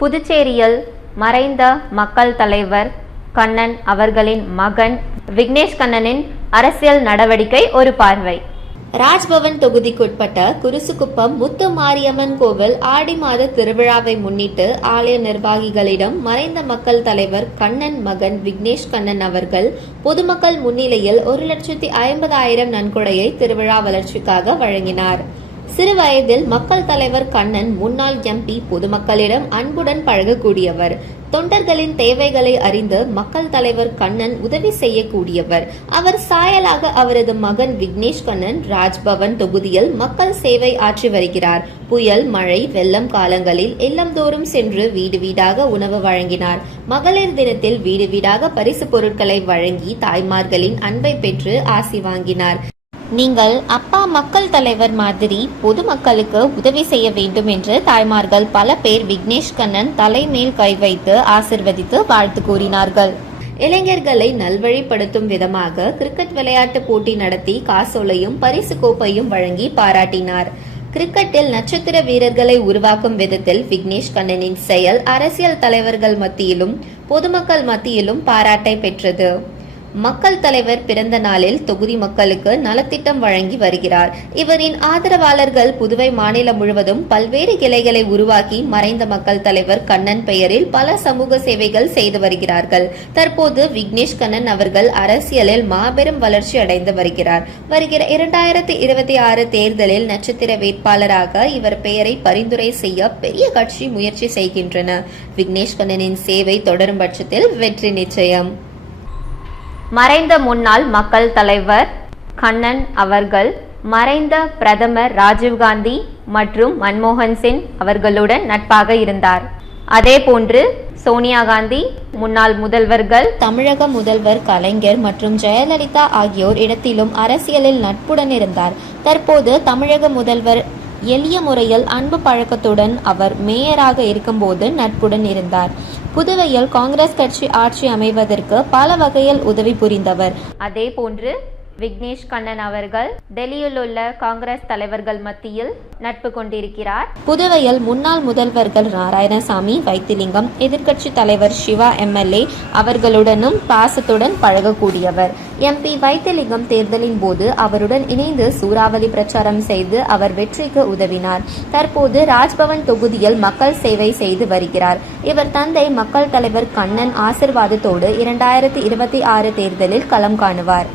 புதுச்சேரியில் மறைந்த மக்கள் தலைவர் கண்ணன் அவர்களின் மகன் விக்னேஷ் கண்ணனின் அரசியல் நடவடிக்கை ஒரு பார்வை. ராஜ்பவன் தொகுதிக்குட்பட்ட குருசுக்குப்பம் முத்து மாரியம்மன் கோவில் ஆடி மாத திருவிழாவை முன்னிட்டு ஆலய நிர்வாகிகளிடம் மறைந்த மக்கள் தலைவர் கண்ணன் மகன் விக்னேஷ் கண்ணன் அவர்கள் பொதுமக்கள் முன்னிலையில் 1,50,000 நன்கொடையை திருவிழா வளர்ச்சிக்காக வழங்கினார். சிறு வயதில் மக்கள் தலைவர் கண்ணன் முன்னாள் எம்பி, பொதுமக்களிடம் அன்புடன் பழகக்கூடியவர். தொண்டர்களின் தேவைகளை அறிந்து மக்கள் தலைவர் கண்ணன் உதவி செய்யக்கூடியவர். அவர் சாயலாக அவரது மகன் விக்னேஷ் கண்ணன் ராஜ்பவன் தொகுதியில் மக்கள் சேவை ஆற்றி வருகிறார். புயல், மழை, வெள்ளம் காலங்களில் இல்லந்தோறும் சென்று வீடு வீடாக உணவு வழங்கினார். மகளிர் தினத்தில் வீடு வீடாக பரிசு பொருட்களை வழங்கி தாய்மார்களின் அன்பை பெற்று ஆசி வாங்கினார். நீங்கள் அப்பா மக்கள் தலைவர் மாதிரி பொதுமக்களுக்கு உதவி செய்ய வேண்டும் என்று தாய்மார்கள் பல பேர் விக்னேஷ் கண்ணன் தலைமேல் கை வைத்து ஆசிர்வதித்து வாழ்த்து கூறினார்கள். இளைஞர்களை நல்வழிப்படுத்தும் விதமாக கிரிக்கெட் விளையாட்டு போட்டி நடத்தி காசோலையும் பரிசு கோப்பையும் வழங்கி பாராட்டினார். கிரிக்கெட்டில் நட்சத்திர வீரர்களை உருவாக்கும் விதத்தில் விக்னேஷ் கண்ணனின் செயல் அரசியல் தலைவர்கள் மத்தியிலும் பொதுமக்கள் மத்தியிலும் பாராட்டை பெற்றது. மக்கள் தலைவர் பிறந்த நாளில் தொகுதி மக்களுக்கு நலத்திட்டம் வழங்கி வருகிறார். இவரின் ஆதரவாளர்கள் புதுவை மாநிலம் முழுவதும் பல்வேறு கிளைகளை உருவாக்கி மறைந்த மக்கள் தலைவர் கண்ணன் பெயரில் பல சமூக சேவைகள் செய்து வருகிறார்கள். தற்போது விக்னேஷ் கண்ணன் அவர்கள் அரசியலில் மாபெரும் வளர்ச்சி அடைந்து வருகிறார். வருகிற 2026 தேர்தலில் நட்சத்திர வேட்பாளராக இவர் பெயரை பரிந்துரை செய்ய பெரிய கட்சி முயற்சி செய்கின்றன. விக்னேஷ் கண்ணனின் சேவை தொடரும் பட்சத்தில் வெற்றி நிச்சயம். மறைந்த முன்னாள் மக்கள் தலைவர் கண்ணன் அவர்கள் மறைந்த பிரதமர் ராஜீவ்காந்தி மற்றும் மன்மோகன் சிங் அவர்களுடன் நட்பாக இருந்தார். அதேபோன்று சோனியா காந்தி, முன்னாள் முதல்வர்கள், தமிழக முதல்வர் கலைஞர் மற்றும் ஜெயலலிதா ஆகியோர் இடத்திலும் அரசியலில் நட்புடன் இருந்தார். தற்போது தமிழக முதல்வர் எளிய முறையில் அன்பு பழக்கத்துடன் அவர் மேயராக இருக்கும்போது நட்புடன் இருந்தார். புதுவையில் காங்கிரஸ் கட்சி ஆட்சி அமைவதற்கு பல வகையில் உதவி புரிந்தவர். அதே போன்று விக்னேஷ் கண்ணன் அவர்கள் டெல்லியில் உள்ள காங்கிரஸ் தலைவர்கள் மத்தியில் நட்பு கொண்டிருக்கிறார். புதுவையில் முன்னாள் முதல்வர்கள் நாராயணசாமி, வைத்திலிங்கம், எதிர்க்கட்சி தலைவர் சிவா எம்எல்ஏ அவர்களுடனும் பாசத்துடன் பழகக்கூடியவர். எம்பி வைத்திலிங்கம் தேர்தலின் போது அவருடன் இணைந்து சூறாவளி பிரச்சாரம் செய்து அவர் வெற்றிக்கு உதவினார். தற்போது ராஜ்பவன் தொகுதியில் மக்கள் சேவை செய்து வருகிறார். இவர் தந்தை மக்கள் தலைவர் கண்ணன் ஆசிர்வாதத்தோடு 2026 தேர்தலில் களம் காணுவார்.